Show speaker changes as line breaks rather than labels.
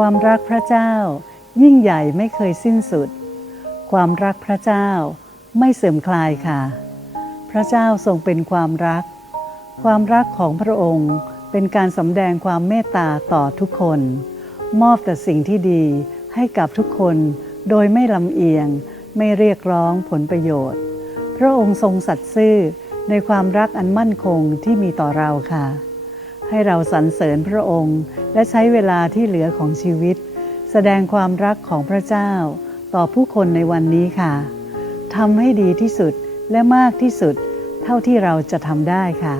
ความรักพระเจ้า ยิ่งใหญ่ไม่เคยสิ้นสุด ความรักพระเจ้าไม่เสื่อมคลายค่ะ พระเจ้าทรงเป็นความรัก ความรักของพระองค์เป็นการสำแดงความเมตตาต่อทุกคน มอบแต่สิ่งที่ดีให้กับทุกคนโดยไม่ลำเอียงไม่เรียกร้องผลประโยชน์ พระองค์ทรงสัตย์ซื่อในความรักอันมั่นคงที่มีต่อเราค่ะ ให้เราสรรเสริญพระองค์ และใช้เวลาที่เหลือของชีวิต แสดงความรักของพระเจ้า ต่อผู้คนในวันนี้ค่ะทำให้ดีที่สุดและมากที่สุด เท่าที่เราจะทำได้ค่ะ